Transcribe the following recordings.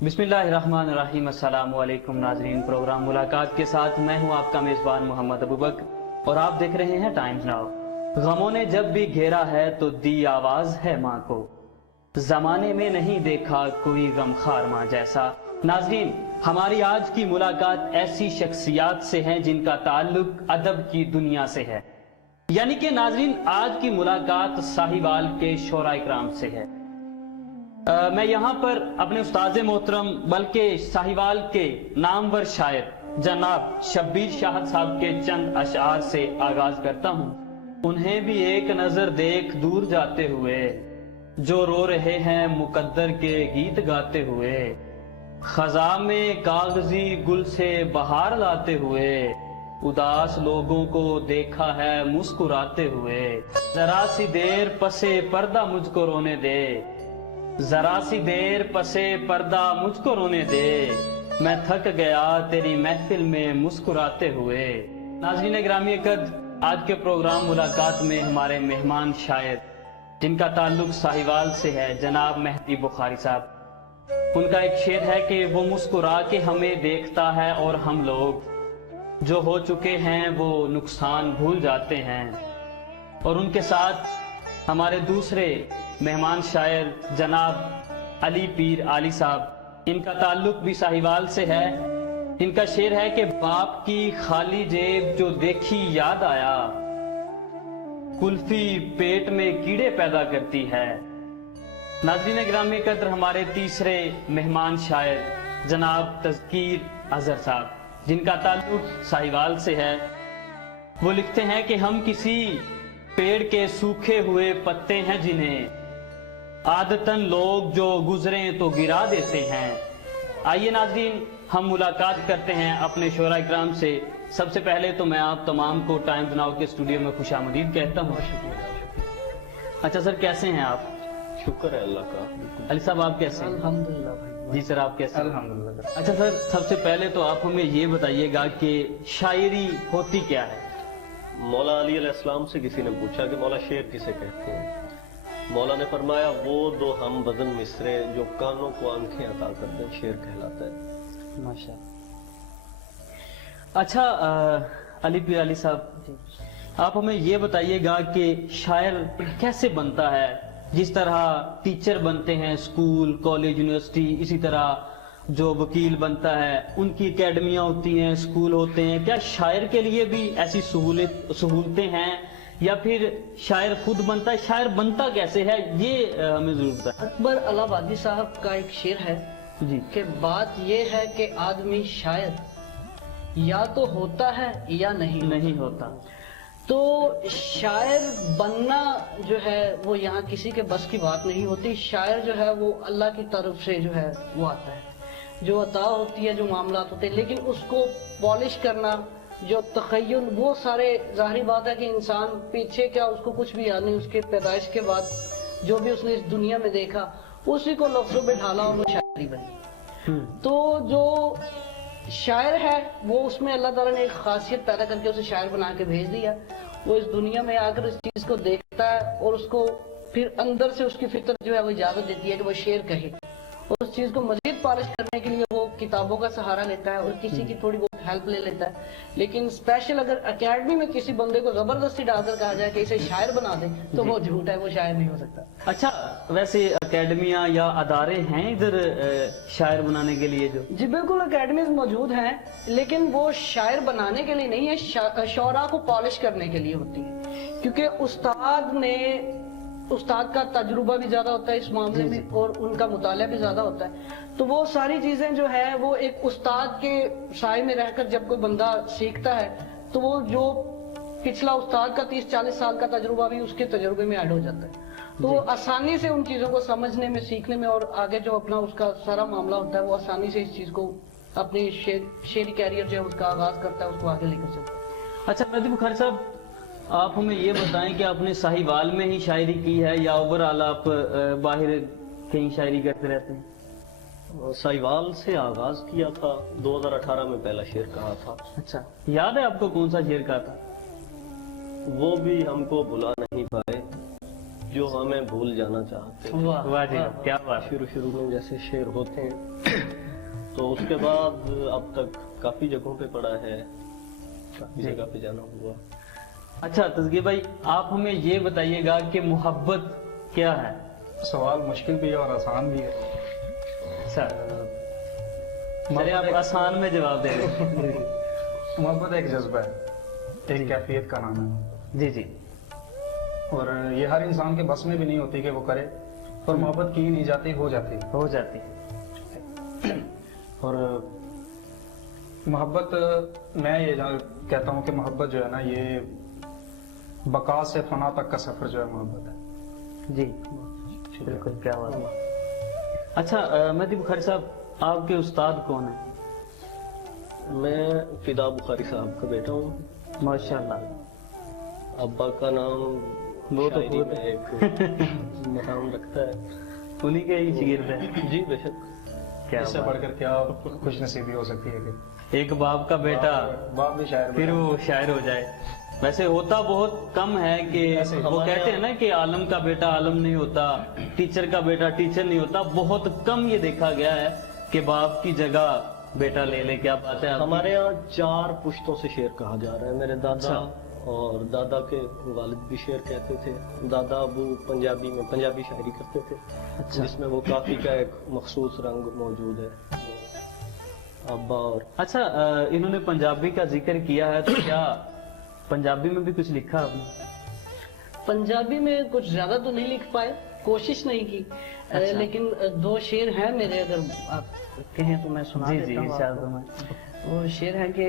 बिस्मिल्लाहिर्रहमानिर्रहीम। अस्सलाम वालेकुम नाजरीन, प्रोग्राम मुलाकात के साथ मैं हूं आपका मेज़बान मोहम्मद अबूबकर और आप देख रहे हैं टाइम्स नाउ। गमों ने जब भी घेरा है तो दी आवाज है माँ को, जमाने में नहीं देखा कोई गमखार माँ जैसा। नाजरीन, हमारी आज की मुलाकात ऐसी शख्सियात से है जिनका ताल्लुक अदब की दुनिया से है। यानी कि नाजरीन, आज की मुलाकात साहिवाल के शोरा इकराम से है। मैं यहाँ पर अपने उस्ताद मोहतरम बल्कि साहिवाल के नामवर शायर जनाब शब्बीर शाहद साहब के चंद अशआर से आगाज करता हूँ। उन्हें भी एक नजर देख दूर जाते हुए, जो रो रहे हैं मुकद्दर के गीत गाते हुए, खजा में कागजी गुल से बहार लाते हुए, उदास लोगों को देखा है मुस्कुराते हुए। जरा सी देर पसे पर्दा मुझको रोने दे, जरा सी देर पसे पर्दा मुझको रोने दे, मैं थक गया तेरी महफिल में मुस्कुराते हुए। नाज़रीन ग्रामी कद, आज के प्रोग्राम मुलाकात में हमारे मेहमान शायर जिनका ताल्लुक साहिवाल से है, जनाब मेहदी बुखारी साहब। उनका एक शेर है कि वो मुस्कुरा के हमें देखता है और हम लोग जो हो चुके हैं वो नुकसान भूल जाते हैं। और उनके साथ हमारे दूसरे मेहमान शायर जनाब अली पीर आली साहब, इनका ताल्लुक भी साहिवाल से है। इनका शेर है कि बाप की खाली जेब जो देखी याद आया, कुल्फी पेट में कीड़े पैदा करती है। नाज़रीन गिरामी कद्र, हमारे तीसरे मेहमान शायर जनाब तज़कीर अज़हर साहब, जिनका ताल्लुक साहिवाल से है। वो लिखते हैं कि हम किसी पेड़ के सूखे हुए पत्ते हैं जिन्हें आदतन लोग जो गुजरे तो गिरा देते हैं। आइए नाज़रीन, हम मुलाकात करते हैं अपने शोरा इकराम से। सबसे पहले तो मैं आप तमाम को टाइम्स नाउ के स्टूडियो में खुशामदीद कहता हूँ। अच्छा सर, कैसे हैं आप? शुक्र है अल्लाह का। अली साहब, आप कैसे हैं? अल्हम्दुलिल्लाह भाई। जी सर, आप कैसे हैं? अल्हम्दुलिल्लाह। अच्छा सर, सबसे पहले तो आप हमें ये बताइएगा कि शायरी होती क्या है? मौला अली अलैहिस्सलाम से किसी ने पूछा कि मौला शेर किसे कहते हैं। मौला ने फरमाया, वो दो हम वजन मिसरे जो कानों को आंखें अता कर दे, शेर कहलाता है। माशाअल्लाह। अच्छा अली पीर अली साहब, आप हमें ये बताइएगा कि शायर कैसे बनता है? जिस तरह टीचर बनते हैं स्कूल कॉलेज यूनिवर्सिटी, इसी तरह जो वकील बनता है उनकी एकेडमियां होती हैं, स्कूल होते हैं। क्या शायर के लिए भी ऐसी सहूलतें हैं या फिर शायर खुद बनता है? शायर बनता कैसे है, ये हमें जरूर बताएं। अकबर अलाहाबादी साहब का एक शेर है जी कि बात ये है कि आदमी शायर या तो होता है या नहीं होता। तो शायर बनना जो है वो यहाँ किसी के बस की बात नहीं होती। शायर जो है वो अल्लाह की तरफ से जो है वो आता है, जो अता होती है, जो मामलात होते हैं। लेकिन उसको पॉलिश करना, जो तखय्युल, वो सारे ज़ाहिरी बात है कि इंसान पीछे क्या उसको कुछ भी याद नहीं, उसके पैदाइश के बाद जो भी उसने इस दुनिया में देखा उसी को लफ्ज़ों में ढाला और वो शायरी बनी। तो जो शायर है वो उसमें अल्लाह ताला ने एक खासियत पैदा करके उसे शायर बना के भेज दिया। वो इस दुनिया में आकर इस चीज को देखता है और उसको फिर अंदर से उसकी फितरत जो है वो इजाजत देती है कि वो शेर कहे। और उस चीज को मजीद पॉलिश करने के लिए वो किताबों का सहारा लेता है और किसी की थोड़ी बहुत हेल्प ले लेता है। लेकिन स्पेशल अगर एकेडमी में किसी बंदे को जबरदस्ती डालकर कहा जाए कि इसे शायर बना दे तो वो झूठ है, वो शायर नहीं हो सकता। अच्छा, वैसे एकेडमियां या अदारे हैं इधर शायर बनाने के लिए? जो जी बिल्कुल, एकेडमीज मौजूद हैं, लेकिन वो शायर बनाने के लिए नहीं है, शौरा को पॉलिश करने के लिए होती है। क्योंकि उस्ताद का तजुर्बा भी ज्यादा होता है इस मामले में और उनका मुताला भी ज्यादा होता है। तो वो सारी चीजें जो है वो एक उस्ताद के साए में रहकर जब कोई बंदा सीखता है तो वो जो पिछला उस्ताद का 30-40 साल का तजुर्बा भी उसके तजुर्बे में ऐड हो जाता है। तो आसानी से उन चीजों को समझने में, सीखने में और आगे जो अपना उसका सारा मामला होता है वो आसानी से इस चीज को अपनी शेरी कैरियर जो है उसका आगाज करता है, उसको आगे लेकर चलता है। अच्छा मेहदी बुखारी साहब, आप हमें ये बताएं कि आपने साहिवाल में ही शायरी की है या ओवरऑल आप बाहर कहीं शायरी करते रहते हैं? साहिवाल से आगाज किया था, 2018 में पहला शेर कहा था। अच्छा, याद है आपको कौन सा शेर कहा था? वो भी हमको भुला नहीं पाए, जो हमें भूल जाना चाहते हैं। वाह वाह जी वाह, क्या बात है। शुरू में जैसे शेर होते हैं तो उसके बाद अब तक काफी जगहों पे पढ़ा है, काफी जगह पे जाना हुआ। अच्छा तस्गीर भाई, आप हमें ये बताइएगा कि मोहब्बत क्या है। सवाल मुश्किल भी है और आसान भी है। अच्छा चलिए आप आसान में जवाब दे दें। मोहब्बत एक जज्बा है, एक कैफियत का नाम है, जी जी और ये हर इंसान के बस में भी नहीं होती कि वो करे, और मोहब्बत की नहीं जाती, हो जाती है। हो जाती है। और मोहब्बत मैं ये कहता हूँ कि मोहब्बत जो है ना, ये बका से फना तक का सफर जो है मोहब्बत है। जी बिल्कुल, क्या बात है। अच्छा मेहदी बुखारी साहब, आपके उस्ताद कौन है? मैं फिदा बुखारी साहब का बेटा हूँ। माशाल्लाह। अब्बा का नाम वो तो शायरी खुद में एक मुकाम रखता है। उन्हीं के ही शागिर्द है। जी बेशक। क्या इससे बात बढ़कर क्या खुश नसीबी हो सकती है कि है। एक बाप का बेटा बाप भी शायर फिर वो शायर हो जाए। वैसे होता बहुत कम है कि वो हमारे कहते हैं ना कि आलम का बेटा आलम नहीं होता, टीचर का बेटा टीचर नहीं होता। बहुत कम ये देखा गया है कि बाप की जगह बेटा ले ले। क्या बात है आपकी? हमारे यहाँ 4 पुश्तों से शेर कहा जा रहा है। मेरे दादा और दादा के वालिद भी शेर कहते थे। दादा अबू पंजाबी में पंजाबी शायरी करते थे, जिसमें वो काफी का एक मखसूस रंग मौजूद है। अब्बा और अच्छा इन्होंने पंजाबी का जिक्र किया है, तो क्या पंजाबी में भी कुछ लिखा आपने? पंजाबी में कुछ ज्यादा तो नहीं लिख पाए, कोशिश नहीं की। अच्छा। लेकिन 2 शेर हैं मेरे, अगर आप कहें तो मैं सुना जी देता जी हूँ इरशाद आपको। फरमाएं। वो शेर है कि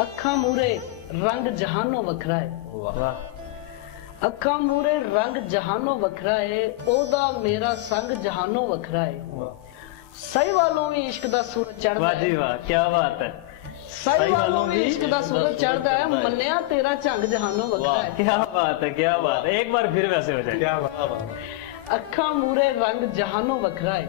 अखा मूरे रंग जहानो वखरा है, वाह। अखा मूरे रंग जहानो वखरा है, ओदा मेरा संग जहानो वखरा है। सही वालों में इश्क दा सूरज चढ़दा वाह जी है, वाह, क्या बात है। सही वालों में इश्क दा सूरज चढ़दा है, मन्निया तेरा झंग जहानो वखरा है। क्या बात है, क्या बात है। एक बार फिर वैसे हो जाए। क्या बात। अखा मूरे रंग जहानो वखरा है,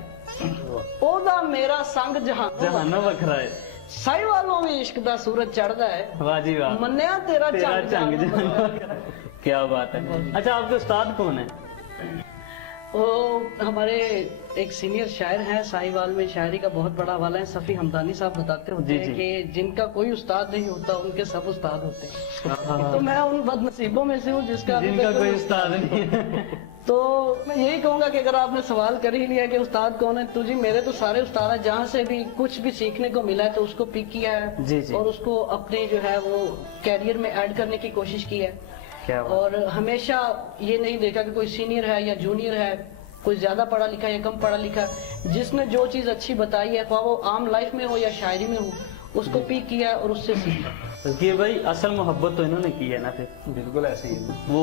ओदा मेरा संग जहानो जहानो वखरा है। बखरा है। सही वालों में इश्क दा सूरज चढ़दा है, वाह जी वाह, मन्निया तेरा तेरा झंग चंग जहानो जहानो वखरा है। बखरा है। क्या बात है। अच्छा आपके उस्ताद कौन है? वो हमारे एक सीनियर शायर हैं, साहिवाल में शायरी का बहुत बड़ा हवाला है। सफी हमदानी साहब बताते होते जी, हैं जी। कि जिनका कोई उस्ताद नहीं होता, उनके सब उस्ताद होते हैं। हाँ, तो मैं उन बदनसीबों में से हूँ जिसका अभी जिनका तक कोई उस्ताद नहीं है। तो मैं यही कहूंगा कि अगर आपने सवाल कर ही लिया कि उस्ताद कौन है, तो जी मेरे तो सारे उस्ताद हैं। जहाँ से भी कुछ भी सीखने को मिला है तो उसको पिक किया है जी, जी। और उसको अपने जो है वो कैरियर में ऐड करने की कोशिश की है। क्या बात। और हमेशा ये नहीं देखा कि कोई सीनियर है या जूनियर है, कोई ज्यादा पढ़ा लिखा या कम पढ़ा लिखा। जिसने जो चीज अच्छी बताई है, वो आम लाइफ में हो या शायरी में हो, उसको पीक किया और उससे सीखा। तस्कीर भाई, असल मोहब्बत तो इन्होंने की है ना। फिर बिल्कुल ऐसे ही है। वो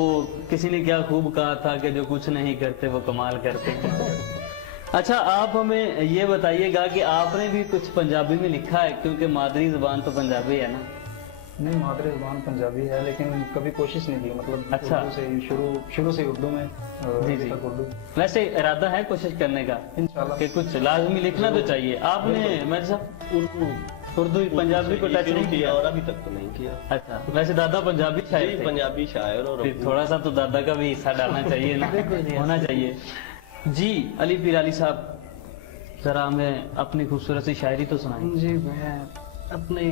किसी ने क्या खूब कहा था कि जो कुछ नहीं करते वो कमाल करते हैं। अच्छा आप हमें ये बताइएगा कि आपने भी कुछ पंजाबी में लिखा है, क्योंकि मादरी जुबान तो पंजाबी है ना। नहीं, मादरी जुबान पंजाबी है, लेकिन कभी कोशिश नहीं की। मतलब अच्छा। उर्दू से शुरू से उर्दू में, जी, अभी जी। तक उर्दू। वैसे इरादा है कोशिश करने का इंशाल्लाह। कि कुछ लाजमी लिखना तो चाहिए। आपने मेरे साथ उर्दू पंजाबी को टच नहीं किया? और अभी तक तो नहीं किया। अच्छा, वैसे दादा पंजाबी शायर जी, थे। पंजाबी शायर और फिर थोड़ा सा तो दादा का भी हिस्सा डालना चाहिए ना, होना चाहिए। जी अली पीर अली साहब, जरा हमें अपनी खूबसूरत सी शायरी तो सुनाएं। जी मैं अपने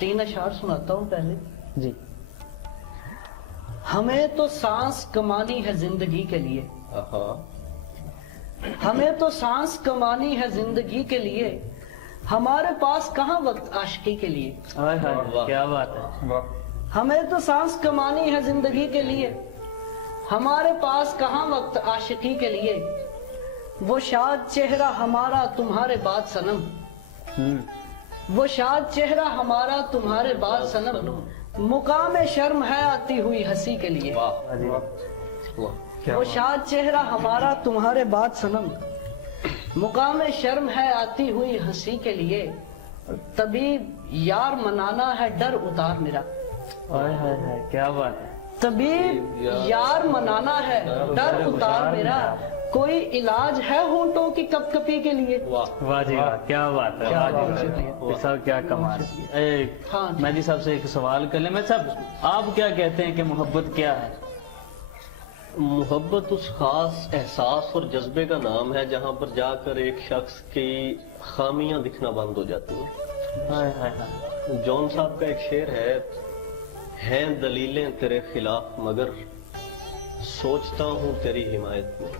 3 अशआर सुनाता हूँ पहले। जी। हमें तो सांस कमानी है जिंदगी के लिए, हमें तो सांस कमानी है जिंदगी के लिए, हमारे पास कहाँ वक्त आशिकी के लिए। हाय हाय, वाह। क्या बात है। वाह। हमें तो सांस कमानी है जिंदगी के लिए, हमारे पास कहाँ वक्त आशिकी के लिए। वो शाद चेहरा हमारा तुम्हारे बाद सनम, वो शाद चेहरा हमारा तुम्हारे बाद सनम, मुकाम शर्म है आती हुई हंसी के लिए। वाह जी। वाह। क्या वो बात। शाद चेहरा हमारा तुम्हारे बाद सनम, मुकाम शर्म है आती हुई हंसी के लिए। तभी यार मनाना है डर उतार मेरा, हाय हाय हाय, क्या बात है। तभी यार मनाना है डर उतार मेरा। कोई इलाज है होंठों की कपकपी के लिए। वाह। वाह जी वाह, क्या बात है। वाह जी वाह। शुक्रिया। ये सब क्या कमाल। हाँ। मैं जी साहब से एक सवाल कर ले। मैं साहब, आप क्या कहते हैं कि मोहब्बत क्या है? मोहब्बत उस खास एहसास और जज्बे का नाम है जहां पर जाकर एक शख्स की खामियां दिखना बंद हो जाती हैं। हाय हाय हाय। जॉन साहब का एक शेर है दलीलें तेरे खिलाफ मगर सोचता हूं तेरी हिमायत में।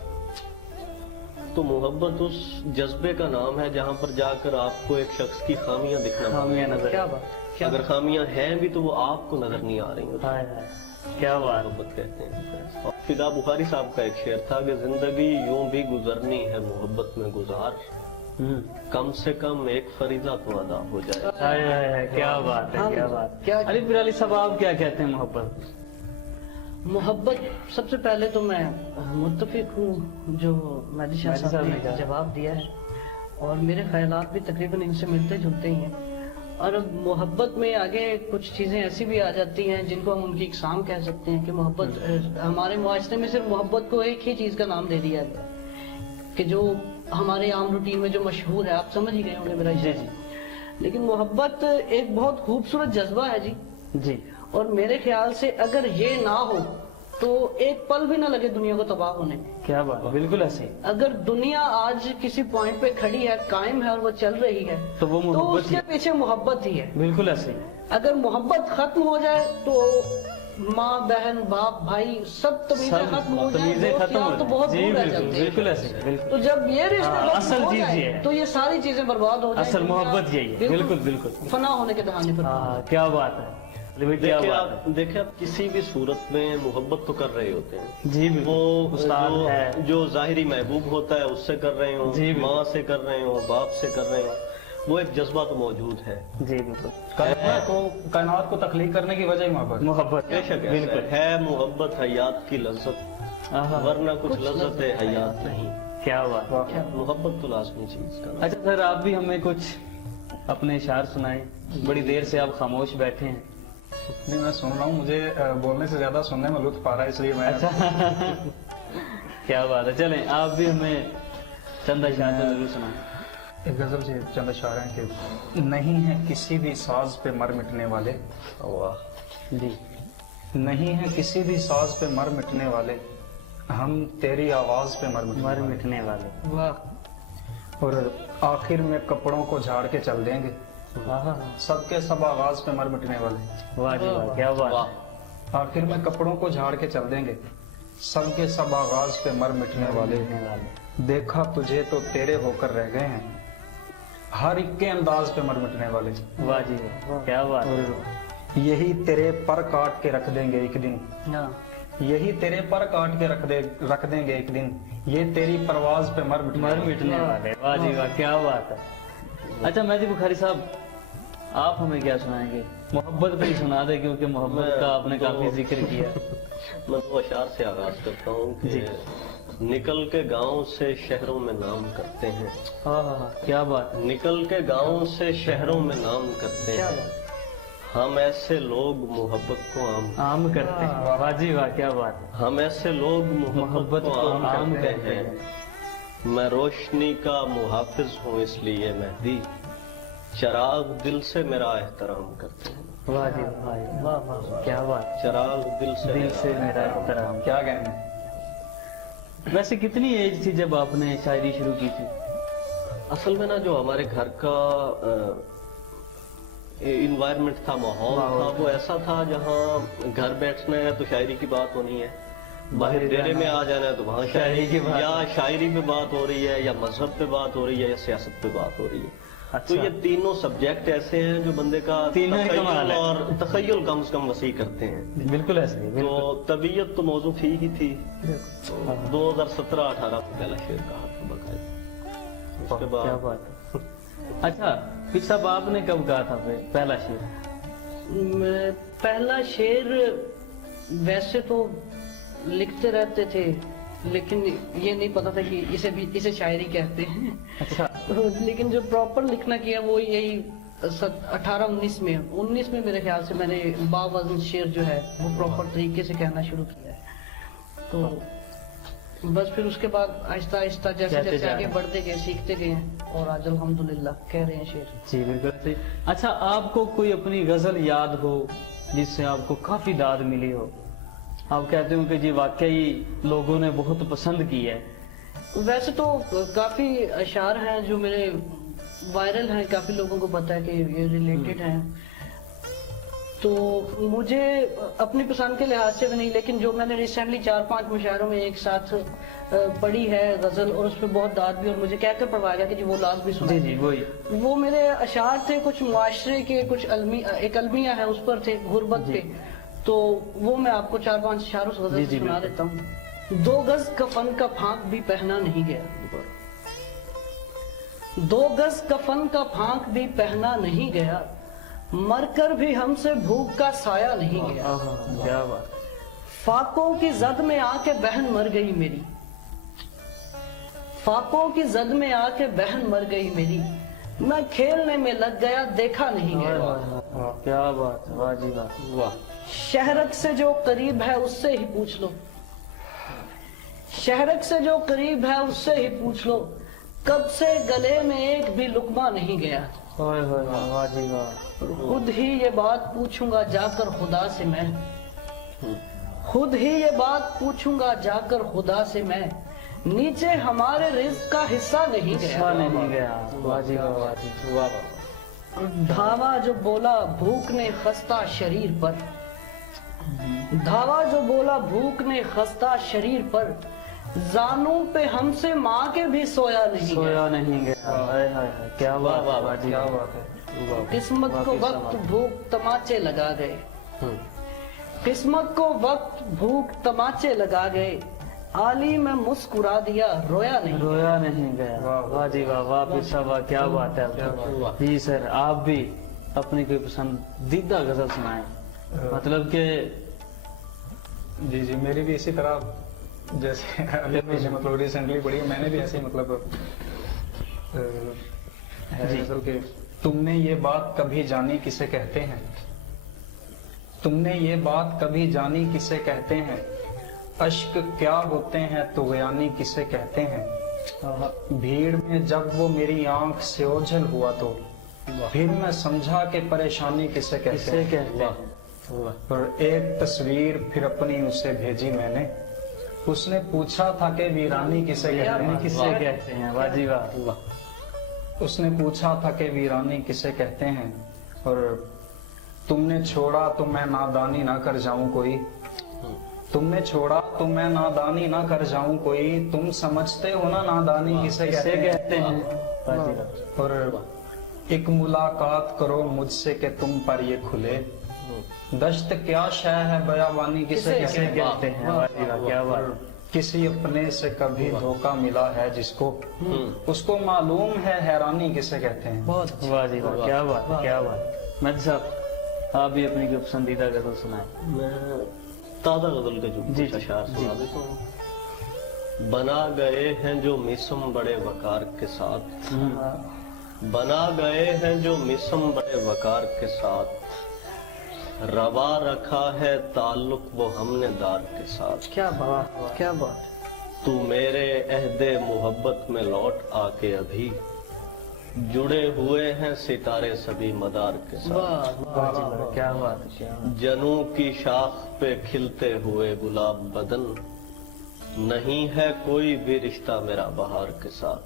तो मोहब्बत उस जज्बे का नाम है जहां पर जाकर आपको एक शख्स की खामियां दिखना बंद हो खामियां नजर। क्या बात, क्या अगर खामियां हैं भी तो वो आपको नजर नहीं आ रही होती। हाय हाय, क्या बात। मोहब्बत कहते हैं। और फिदा बुखारी साहब का एक शेर था कि जिंदगी यूं भी गुजरनी है मोहब्बत में गुजार, कम से कम एक फरीजा तो अदा हो जाए। हाय हाय हाय, क्या बात है, क्या बात। क्या अली फिर अली साहब आप क्या कहते हैं मोहब्बत? मोहब्बत, सबसे पहले तो मैं मुत्तफिक हूँ जो मेहदी शाह मेहदी साहब साहब ने ने कहा। जवाब दिया है, और मेरे ख्यालात भी तकरीबन इनसे मिलते जुलते ही हैं। और अब मोहब्बत में आगे कुछ चीज़ें ऐसी भी आ जाती हैं जिनको हम उनकी इकसाम कह सकते हैं कि मोहब्बत, हमारे मुआशरे में सिर्फ मोहब्बत को एक ही चीज़ का नाम दे दिया गया कि जो हमारे आम रूटीन में जो मशहूर है, आप समझ ही गए होंगे मेरा जी इशारा। लेकिन मोहब्बत एक बहुत खूबसूरत जज्बा है जी, जी। और मेरे ख्याल से अगर ये ना हो तो एक पल भी ना लगे दुनिया को तबाह होने में। क्या बात, बिल्कुल ऐसे। अगर दुनिया आज किसी पॉइंट पे खड़ी है, कायम है और वो चल रही है, तो वो तो मोहब्बत उसके ही, पीछे मोहब्बत ही है। बिल्कुल ऐसे। अगर मोहब्बत खत्म हो जाए तो माँ बहन बाप भाई सब तमीजें सब खत्म हो जाए, तमीजें दोस्त खत्म यार हो तो जाएं। बहुत जी दूर रह बिल्कुल, जाते हैं। बिल्कुल ऐसे, बिल्कुल। तो जब ये रिश्ते हाँ, खत्म असल हो चीज जाए, ये है। तो ये सारी चीजें बर्बाद हो जाए। असल मोहब्बत यही है, बिल्कुल बिल्कुल। फना होने के दहाने पर। हाँ, क्या बात है अली भाई, क्या देखिए बात है। देखिए आप किसी भी सूरत में मोहब्बत तो कर रहे होते हैं। जी वो बिल्कुल, उस्ताद है। जो जाहिरी महबूब होता है उससे कर रहे हो, जी बिल्कुल। माँ से कर रहे हो, बाप से कर रहे हो, वो एक जज्बा तो मौजूद है। जी बिल्कुल। कायनात को तख्लीक करने की वजह ही मोहब्बत। मोहब्बत, बेशक ऐसा बिल्कुल। है मोहब्बत हयात की लज्जत, आहा, वरना कुछ लज्जत हयात नहीं। क्या बात। मोहब्बत तो लाजमी चीज का नाम। अच्छा सर, आप भी हमें कुछ अपने इशार सुनाएं। बड़ी देर से आप खामोश बैठे हैं। नहीं, मैं सुन रहा हूँ, मुझे बोलने से ज्यादा सुनने में लुत्फ आ रहा है, इसलिए मैं क्या बात है, चलें आप भी हमें चंद इशार तो जरूर सुनाएं। एक गजल से चंद इशारे हैं कि नहीं है किसी भी साज पे मर मिटने वाले, वाह, जी। नहीं है किसी भी साज पे मर मिटने वाले, हम तेरी आवाज पे मर मिटने मर वाले। मिटने वाले। वाह, और आखिर में कपड़ों को झाड़ के चल देंगे, आहा, सबके सब आवाज पे मर मिटने वाले। वाह जी वाह, क्या बात। वाह। आखिर में कपड़ों को झाड़ के चल देंगे, सबके सब आगाज पे मर मिटने वाले। मिटने वाले। देखा तुझे तो तेरे होकर रह गए हैं, हर एक के अंदाज पे मर मिटने वाले। वाह जी वाह, क्या बात। और यही तेरे पर काट के रख देंगे एक दिन, हाँ, यही तेरे पर काट के रख देंगे एक दिन, ये तेरी परवाज पे मर मिटने मर वाले। मिटने वाले। वाह जी वाह, क्या बात है। अच्छा मेहदी बुखारी साहब, आप हमें क्या सुनाएंगे? मोहब्बत पे ही सुना दे, क्योंकि मोहब्बत का आपने काफी जिक्र किया। मैं दो अशार से आगाज करता हूँ जी। कि निकल के गांव से शहरों में नाम करते हैं, हाँ, क्या बात। निकल के गांव से शहरों में नाम करते क्या हैं, बात। हम ऐसे लोग मोहब्बत को आम, आम करते हैं। वाह जी वाह, क्या बात। हम ऐसे लोग मोहब्बत मोहब्बत को आम करते करते हैं। मैं रोशनी का मुहाफिज हूँ इसलिए मेहदी, चराग दिल से मेरा एहतराम करते हैं। वाह जी वाह, वाह वाह, क्या बात। चराग दिल से दिल से मेरा एहतराम। क्या कहने। वैसे कितनी एज थी जब आपने शायरी शुरू की थी? असल में ना जो हमारे घर का इन्वायरमेंट था, माहौल था, वो ऐसा था जहाँ घर बैठना है तो शायरी की बात होनी है, बाहर डेरे में आ जाना है तो वहाँ शायरी की बात, या शायरी पे बात हो रही है, या मजहब पे बात हो रही है, या सियासत पे बात हो रही है। तो अच्छा। ये तीनों सब्जेक्ट ऐसे हैं जो बंदे का तीनों ही कमाल तखय्युल है। और तखय्युल कम से कम वसी करते हैं। बिल्कुल ऐसे ही, बिल्कुल। तो तबीयत तो मौजू थी ही थी। 2017-18 में पहला शेर कहा था बकायदा। उसके क्या बाद बात है। अच्छा फिर साहब, आपने कब कहा था फिर पहला शेर? पहला शेर वैसे तो लिखते रहते थे, लेकिन ये नहीं पता था कि इसे शायरी कहते हैं। अच्छा। लेकिन जो प्रॉपर लिखना किया वो यही 18-19 में, 19 में मेरे ख्याल से मैंने बावजन शेर जो है वो प्रॉपर तरीके से कहना शुरू किया है। तो बस फिर उसके बाद आहिस्ता आहिस्ता जैसे कहते जैसे जा आगे रहे हैं। बढ़ते गए, सीखते गए हैं, और आज अल्हम्दुलिल्लाह कह रहे हैं शेर। जी बिल्कुल ऐसे ही। अच्छा, आपको कोई अपनी गजल याद हो जिससे आपको काफी दाद मिली हो? आप कहते हो कि जी वाकई लोगों ने बहुत पसंद की है। वैसे तो काफी अशार हैं जो मेरे वायरल हैं, काफी लोगों को पता है कि ये रिलेटेड हैं। तो मुझे अपनी पसंद के लिहाज से भी नहीं, लेकिन जो मैंने रिसेंटली 4-5 मुशायरों में एक साथ पढ़ी है गजल, और उस पर बहुत दाद भी, और मुझे कहकर पढ़वाया गया कि जी वो लास्ट भी सुना। जी जी वही। वो मेरे अशार थे, कुछ मुआशरे के, कुछ एक अलमिया है उस पर थे, गुर्बत पे। तो वो मैं आपको 4-5 इशारों से गजल सुना देता हूँ। 2 गज कफन का फांक भी पहना नहीं गया, 2 गज कफन का फांक भी पहना नहीं गया, मरकर भी हमसे भूख का साया नहीं गया। क्या बात। फाकों की जद में आके बहन मर गई मेरी, फाकों की जद में आके बहन मर गई मेरी, मैं खेलने में लग गया देखा नहीं गया। क्या बात है, वाह जी वाह। वाह। शहरक से जो करीब है उससे ही पूछ लो, शहरक से जो करीब है उससे ही पूछ लो, कब से गले में एक भी लुकमा नहीं गया। वाह जी वाह। खुद ही ये बात पूछूंगा जाकर खुदा से मैं, खुद ही ये बात पूछूंगा जाकर खुदा से मैं, नीचे हमारे रिज्क का हिस्सा नहीं गया। नहीं गया। वाह जी वाह, वाह जी वाह। धावा जो बोला भूख ने खस्ता शरीर पर, धावा जो बोला भूख ने खस्ता शरीर पर, जानू पे हमसे माँ के भी सोया नहीं सोया नहीं गया। हाय हाय हाय, क्या बात है, वाह जी क्या वाह। बात है। किस्मत को वक्त भूख तमाचे लगा गए, किस्मत को वक्त भूख तमाचे लगा गए, आली में मुस्कुरा दिया रोया नहीं। रोया नहीं गया। वाह जी वाह, वाह फिर साहब, वाह, क्या बात है आपकी। जी सर, आप भी अपनी कोई पसंदीदा गजल सुनाएं। मतलब कि जी जी, मेरी भी इसी तरह, जैसे अभी मैंने मतलब रिसेंटली पढ़ी, मैंने भी ऐसे ही मतलब है गजल के, तुमने ये बात कभी जानी किसे कहते हैं, तुमने ये बात कभी जानी किसे कहते हैं, अश्क क्या होते हैं तो बयानी किसे कहते हैं, भीड़ में जब वो मेरी आंख से ओझल हुआ तो फिर मैं समझा कि परेशानी किसे कहते हैं। कहते हैं। और एक तस्वीर फिर अपनी उसे भेजी मैंने, उसने पूछा था कि वीरानी किसे कहते हैं, किसे कहते हैं। वाह जी वाह। उसने पूछा था कि वीरानी किसे कहते हैं, और तुमने छोड़ा तो मैं नादानी ना कर जाऊं कोई, तुमने छोड़ा तो मैं नादानी ना कर जाऊं कोई, तुम समझते हो ना नादानी किसे कहते हैं। वाह जी वाह। और एक मुलाकात करो मुझसे कि तुम पर ये खुले, दश्त क्या शय है बयावानी किसे कहते हैं। वाह जी वाह, क्या बात। किसी अपने से कभी धोखा मिला है जिसको, उसको मालूम है हैरानी किसे कहते हैं। बहुत वाह जी वाह, क्या बात है, क्या बात। मैं साहब, आप भी अपनी कोई पसंदीदा गजल सुनाएं। मैं ताज़ा गजल के जो जी, कुछ अशार जी। सुना देता हूँ। बना गए हैं जो मिसम बड़े वकार के साथ, बना गए हैं जो मिसम बड़े वकार के साथ, रवा रखा है ताल्लुक वो हमने दार के साथ। क्या बात, क्या बात। तू मेरे अहदे मोहब्बत में लौट आके अभी, जुड़े हुए हैं सितारे सभी मदार के साथ। वाह जी वाह, क्या बात है, क्या बात। जनू की शाख पे खिलते हुए गुलाब बदन, नहीं है कोई भी रिश्ता मेरा बहार के साथ।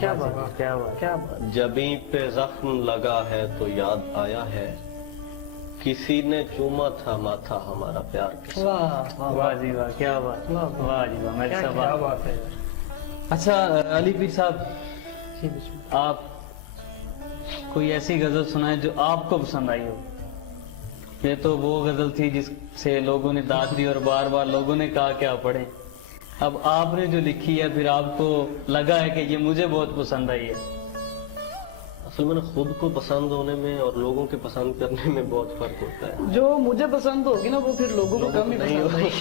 क्या बात, क्या बात। क्या बात। जबीं पे जख्म लगा है तो याद आया है, किसी ने चूमा था माथा हमारा प्यार के साथ। वाह वाह जी वाह, क्या बात। वाह जी वाह, मेरे साहब। क्या बात है। अच्छा अली पीर साहब, जी, बिस्मिल्लाह। आप कोई ऐसी गजल सुनाए जो आपको पसंद आई हो। ये तो वो गजल थी जिससे लोगों ने दाद दी और बार बार लोगों ने कहा क्या पढ़े। अब आपने जो लिखी है, फिर आपको लगा है कि ये मुझे बहुत पसंद आई है। असल में खुद को पसंद होने में और लोगों के पसंद करने में बहुत फर्क होता है। जो मुझे पसंद होगी ना वो फिर लोगों को कम ही पसंद आएगी।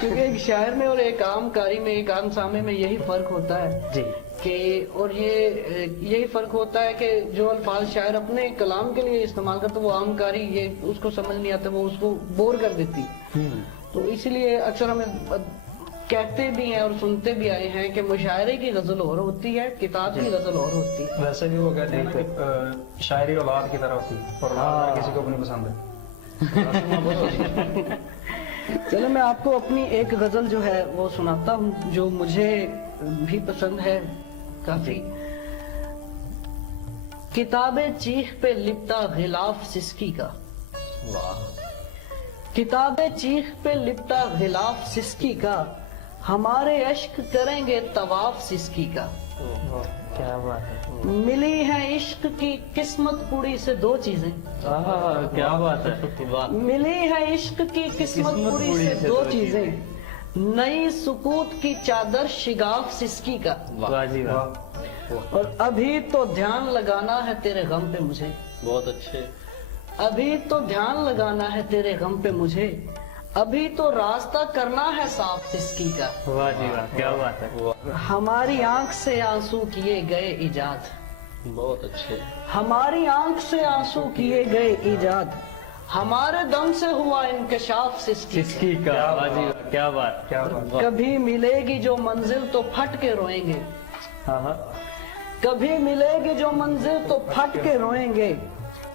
क्योंकि एक शायर में और एक आम कारी में, एक आम सामे में यही फर्क होता है जी कि, और ये यही फर्क होता है कि जो अल्फाज शायर अपने कलाम के लिए इस्तेमाल करते वो आम कारी ये उसको समझ नहीं आता, वो उसको बोर कर देती। तो इसलिए अक्सर हमें कहते भी हैं और सुनते भी आए हैं कि मुशायरे की गजल और होती है, किताब की गजल और होती है। वैसे भी वो कहते हैं ना कि शायरी औलाद की तरह होती है, और औलाद हर किसी को अपनी पसंद है। चलो मैं आपको अपनी एक गजल जो है वो सुनाता हूँ जो मुझे भी पसंद है काफी। किताबे चीख पे लिपटा गिलाफ सिसकी का, वाह, किताबे चीख पे लिपटा गिलाफ सिसकी का, हमारे अश्क करेंगे तवाफ सिसकी का। क्या बात है, मिली है इश्क की किस्मत कुड़ी से दो चीजें, क्या बात है, वाह, मिली है इश्क की किस्मत कुड़ी से दो चीजें, नई सुकूत की चादर शिगाफ सिसकी का, वाह जी वाह, और अभी तो ध्यान लगाना है तेरे गम पे मुझे, बहुत अच्छे। अभी तो ध्यान लगाना है तेरे गम पे मुझे, अभी तो रास्ता करना है साफ सिसकी का, वाह जी वाह, क्या बात है, हमारी आंख से आंसू किए गए इजाद, बहुत अच्छे। हमारी आंख से आंसू किए गए इजाद, हमारे दम से हुआ इंकशाफ सिसकी किसकी का, वाह जी वाह, क्या बात, क्या बात। का। कभी मिलेगी जो मंजिल तो फट के रोएंगे, हाँ हाँ, कभी मिलेगी जो मंजिल तो फट के रोएंगे,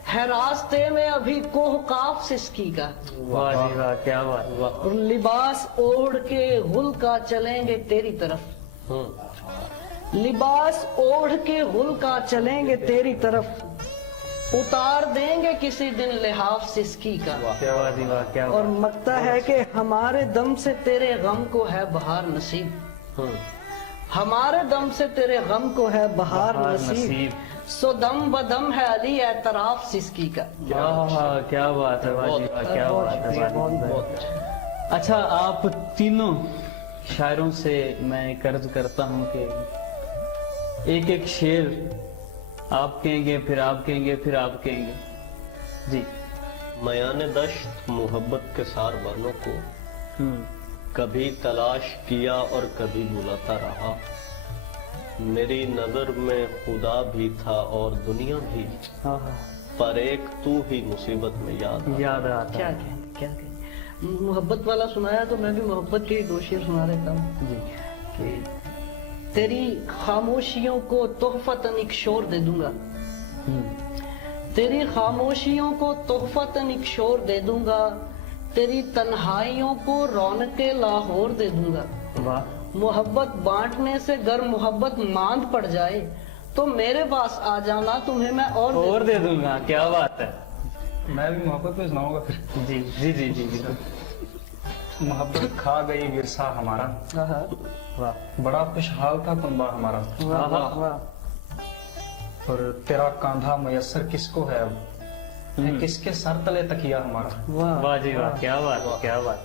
है रास्ते में अभी कोह काफ सिसकी का, वाह जी वाह, क्या बात, और लिबास ओढ़ के गुल का चलेंगे तेरी तरफ, लिबास ओढ़ के गुल का चलेंगे तेरी तरफ, उतार देंगे किसी दिन लिहाफ सिसकी का, क्या बात जी वाह, क्या और बात, मकता है कि हमारे दम से तेरे गम को है बहार नसीब, हमारे दम से तेरे गम को है बहार नसीब, सो दम बदम है अली एतराफ सिसकी का। वाह, क्या बात है, वाह जी वाह, क्या बात है, वाह जी वाह। अच्छा, आप तीनों शायरों से मैं कर्ज करता हूँ कि एक एक शेर आप कहेंगे, फिर आप कहेंगे, फिर आप कहेंगे जी। मयाने दश्त मोहब्बत के सारबानों को कभी तलाश किया और कभी बुलाता रहा, मेरी नजर में खुदा भी था और दुनिया भी, पर एक तू ही मुसीबत में याद आता क्या है कहें, क्या कहें। मोहब्बत वाला सुनाया तो मैं भी मोहब्बत के दो शेर सुना देता हूँ जी। कि तेरी खामोशियों को तोहफतन एक शोर दे दूंगा, तेरी खामोशियों को तोहफतन एक शोर दे दूंगा, तेरी तन्हाइयों को रौनक लाहौर दे दूंगा, वाह, मोहब्बत बांटने से गर मोहब्बत मांद पड़ जाए तो मेरे पास आ जाना, तुम्हें मैं और दे दूंगा, क्या बात है, मैं भी मोहब्बत में सुनाऊंगा फिर। जी जी जी जी जी, मोहब्बत खा गई विरसा हमारा, वाह बड़ा खुशहाल था कुनबा हमारा, वाह वाह वाह, और तेरा कांधा मयसर किसको है अब, है किसके सर तले तकिया हमारा। वाह वाह जी वाह, क्या बात है, क्या बात।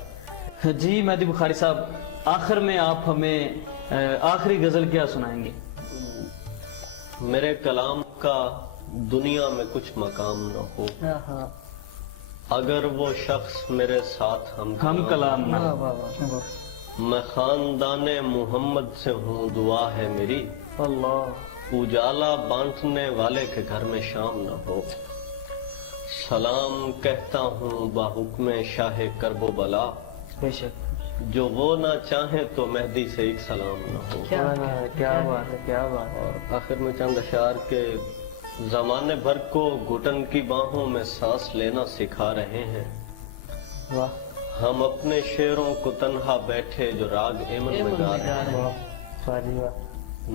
जी मेहदी बुखारी साहब, आखिर में आप हमें आखिरी गजल क्या सुनाएंगे? मेरे कलाम का दुनिया में कुछ मकाम न हो, अगर वो शख्स मेरे साथ हम कलाम ना, वाह वाह वाह, मैं खानदाने मोहम्मद से हूँ, दुआ है मेरी अल्लाह, उजाला बांटने वाले के घर में शाम न हो, सलाम कहता हूँ बाहुक्मे शाह करबो बला, बेशक, जो वो ना चाहे तो मेहदी से एक सलाम न हो। क्या क्या बात है, क्या बात है, और आखिर में चंद अशार के जमाने भर को घुटन की बाहों में सांस लेना सिखा रहे हैं, वाह हम अपने शेरों को तन्हा बैठे जो राग एमन में गा रहे हैं, वाह जी वाह,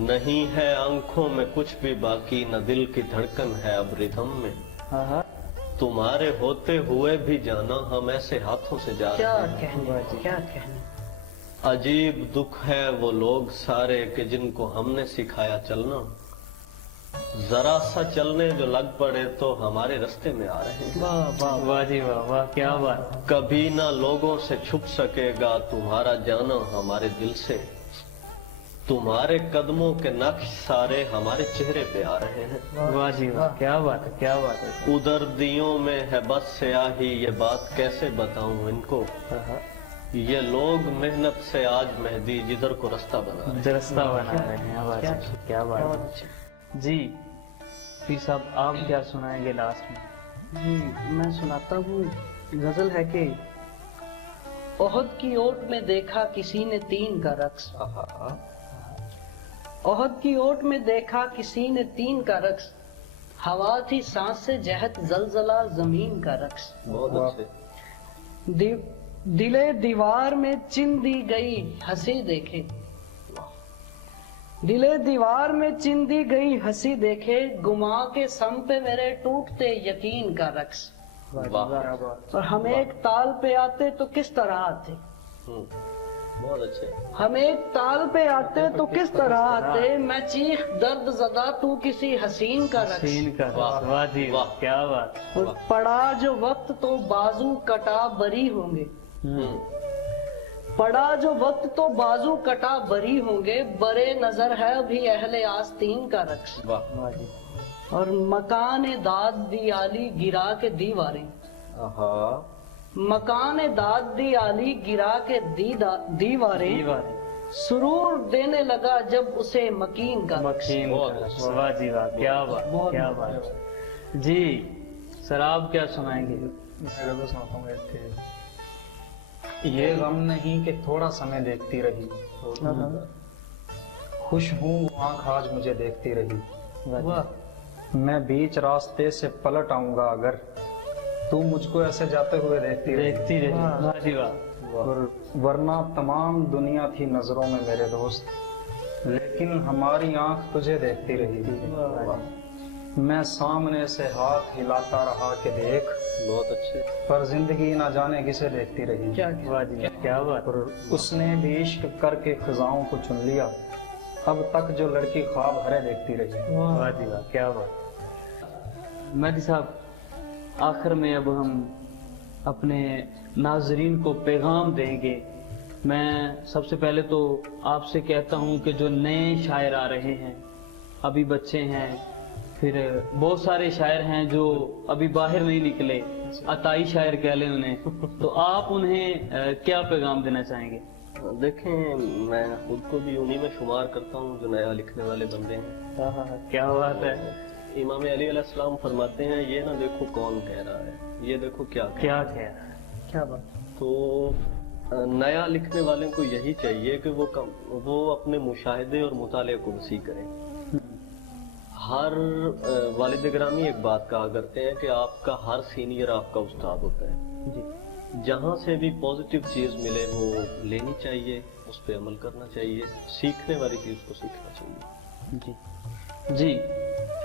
नहीं है आंखों में कुछ भी बाकी, न दिल की धड़कन है अब रिदम में, हाँ हाँ, तुम्हारे होते हुए भी जाना हम ऐसे हाथों से जा क्या रहे हैं, कहने, क्या कहने, अजीब दुख है वो लोग सारे कि जिनको हमने सिखाया चलना, जरा सा चलने जो लग पड़े तो हमारे रास्ते में आ रहे हैं, वाह वाह, वाह जी वाह, वाह क्या बात, कभी ना लोगों से छुप सकेगा तुम्हारा जाना हमारे दिल से, तुम्हारे कदमों के नक्श सारे हमारे चेहरे पे आ रहे हैं, वाह जी वाह, क्या बात है, क्या बात है, उधर दियों में है बस स्याही, ये बात कैसे बताऊं इनको, हाँ हाँ, ये लोग मेहनत से आज मेहदी जिधर को रास्ता बना रहे हैं। रास्ता बना रहे हैं, वाह क्या जी, क्या बात बहुत है अच्छा। जी। पीर साहब आप क्या सुनाएंगे लास्ट में? जी मैं सुनाता हूँ, गजल है कि ओहद की ओट में देखा किसी ने तीन का रक्स, ओहद की ओट में देखा किसी ने तीन का रक्स, हवा थी सांस से जहत जलजला जमीन का रक्स, बहुत अच्छे। दिले दीवार में चिन दी गई हंसी देखे, दिले दीवार में चिन दी गई हंसी देखे, गुमा के सम पे मेरे टूटते यकीन का रक्स। और हम एक ताल पे आते तो किस तरह आते, बहुत अच्छे। हम एक ताल पे आते तो किस तरह आते, मैं चीख दर्द जदा तू किसी हसीन का रक्स। सीन का वाह जी वाह, क्या बात। और पड़ा जो वक्त तो बाजू कटा बरी होंगे, पड़ा जो वक्त तो बाजू कटा बरी होंगे, बरे नजर है अभी अहले आस्तीन का रक्स। वाह जी। और मकान दाद दी आली गिरा के दीवारें, मकान दाद दी आली गिरा के दीवारें, सुरूर देने लगा जब उसे मकीन का मकीन का। वाह जी वाह, क्या बात क्या बात। जी सर आप क्या सुनाएंगे? मैं तो सुनाता हूँ एक थे, ये गम नहीं कि थोड़ा समय देखती रही, खुश हूँ आँख आज मुझे देखती रही, मैं बीच रास्ते से पलट आऊंगा अगर तू मुझको ऐसे जाते हुए देखती देखती रही। वाह जी वाह। और वरना तमाम दुनिया थी नजरों में मेरे दोस्त, लेकिन हमारी आंख तुझे देखती रही, मैं सामने से हाथ हिलाता रहा कि देख, बहुत अच्छे। पर जिंदगी ना जाने किसे देखती रही। वाह जी क्या बात। और उसने भी इश्क करके खिजाओं को चुन लिया, अब तक जो लड़की ख्वाब हरे देखती रही। वाह जी वाह, क्या बात। मेहदी साहब आखिर में अब हम अपने नाजरीन को पैगाम देंगे। मैं सबसे पहले तो आपसे कहता हूं कि जो नए शायर आ रहे हैं, अभी बच्चे हैं, फिर बहुत सारे शायर हैं जो अभी बाहर नहीं निकले, अताई शायर कह लें उन्हें, तो आप उन्हें क्या पैगाम देना चाहेंगे? देखें, मैं खुद को भी उन्हीं में शुमार करता हूँ जो नया लिखने वाले बंदे हैं। क्या बात है। इमाम अली अलैहिस्सलाम फरमाते हैं, ये ना देखो कौन कह रहा है, ये देखो क्या कह क्या कह रहा है। क्या बात। तो नया लिखने वाले को यही चाहिए कि वो अपने मुशाहिदे और मुताले को वसी करें। हर वालिद ग्रामी एक बात कहा करते हैं कि आपका हर सीनियर आपका उस्ताद होता है जी। जहाँ से भी पॉजिटिव चीज मिले वो लेनी चाहिए, उस पर अमल करना चाहिए, सीखने वाली चीज को सीखना चाहिए। जी जी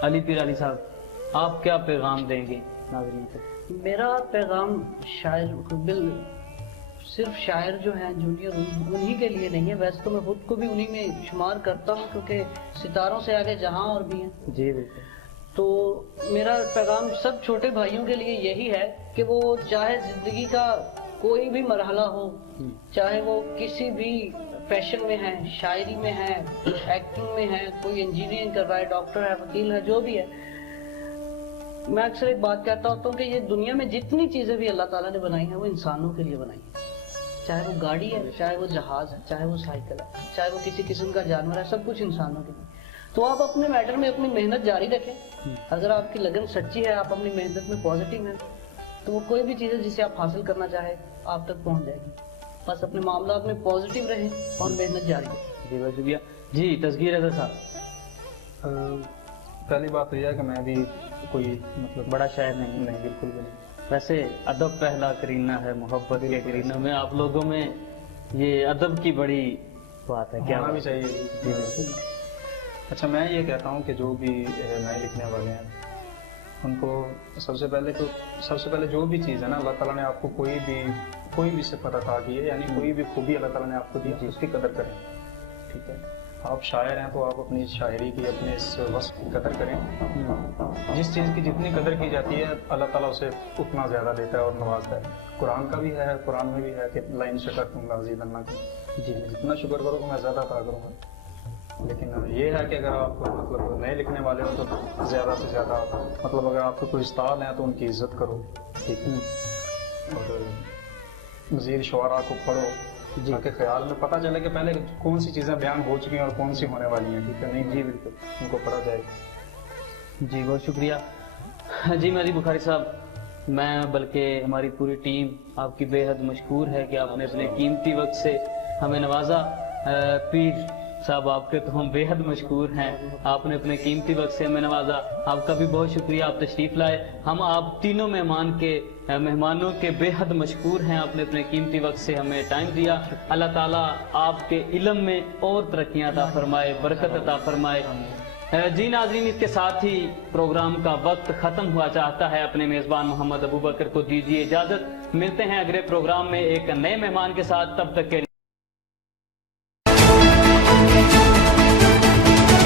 अली पीर अली साहब आप क्या पैगाम देंगे नाज़रीन को? मेरा पैगाम शायर सिर्फ शायर जो हैं जूनियर उन्हीं के लिए नहीं है, वैसे तो मैं खुद को भी उन्हीं में शुमार करता हूँ, क्योंकि सितारों से आगे जहां और भी हैं। जी बिल्कुल। तो मेरा पैगाम सब छोटे भाइयों के लिए यही है कि वो चाहे जिंदगी का कोई भी मरहला हो, चाहे वो किसी भी पैशन में है, शायरी में है, एक्टिंग में है, कोई इंजीनियरिंग कर रहा है, डॉक्टर है, वकील है, जो भी है, मैं अक्सर एक बात कहता होता हूँ कि ये दुनिया में जितनी चीजें भी अल्लाह ताला ने बनाई हैं वो इंसानों के लिए बनाई है। चाहे वो गाड़ी है, चाहे वो जहाज है, चाहे वो साइकिल है, चाहे वो किसी किस्म का जानवर है, सब कुछ इंसानों के लिए। तो आप अपने मैटर में अपनी मेहनत जारी रखें। अगर आपकी लगन सच्ची है, आप अपनी मेहनत में पॉजिटिव हैं, तो वो कोई भी चीज़ है जिसे आप हासिल करना चाहे आप तक पहुंच जाएगी। बस अपने मामला में पॉजिटिव रहें और मेहनत जारी रखें। जी बहुत शुक्रिया। जी तस्गीर रज़ा साहब, पहली बात तो यह है कि मैं भी कोई मतलब बड़ा शायर नहीं। बिल्कुल भी नहीं। वैसे अदब पहला करीना है, मोहब्बत के करीना में आप लोगों में ये अदब की बड़ी बात है, क्या होना भी चाहिए। अच्छा, मैं ये कहता हूँ कि जो भी नए लिखने वाले हैं उनको सबसे पहले जो भी चीज़ है ना, अल्लाह ताला ने आपको कोई भी सिफत अता की है, यानी कोई भी खूबी अल्लाह ताला ने आपको दी है, उसकी कदर करें। ठीक है, आप शायर हैं तो आप अपनी शायरी की, अपने इस वस्फ की कदर करें। जिस चीज़ की जितनी कदर की जाती है अल्लाह ताला उसे उतना ज़्यादा देता है और नवाजता है। कुरान का भी है, कुरान में भी है कि लाइन शकर दूंगा अज़ीज़न्नकुम, जी जितना शुक्र करोगे मैं ज़्यादा अता करूँगा। लेकिन ये है कि अगर आप मतलब नए लिखने वाले हो तो ज़्यादा से ज़्यादा मतलब अगर आपको कोई उस्ताद हैं तो उनकी इज्जत करो, ठीक है, और मज़ीद शुआरा को पढ़ो, ताकि ख्याल में पता चले कि पहले कौन सी चीज़ें बयान हो चुकी हैं और कौन सी होने वाली हैं। ठीक है, नहीं जी बिल्कुल उनको पढ़ा जाए। जी बहुत शुक्रिया। जी मेहदी बुखारी साहब, मैं बल्कि हमारी पूरी टीम आपकी बेहद मशकूर है कि आपने अपने कीमती वक्त से हमें नवाजा। पीर साहब आपके तो हम बेहद मशहूर हैं, आपने अपने कीमती वक्त से हमें नवाजा, आपका भी बहुत शुक्रिया, आप तशरीफ लाए। हम आप तीनों मेहमानों के बेहद मशहूर हैं, आपने अपने कीमती वक्त से हमें टाइम दिया। अल्लाह ताला आपके इल्म में और तरक्कियां अता फरमाए, बरकत अता फरमाए। जी नाज़रीन, इसके साथ ही प्रोग्राम का वक्त खत्म हुआ चाहता है। अपने मेज़बान मोहम्मद अबू बकर को दीजिए इजाज़त। मिलते हैं अगले प्रोग्राम में एक नए मेहमान के साथ, तब तक के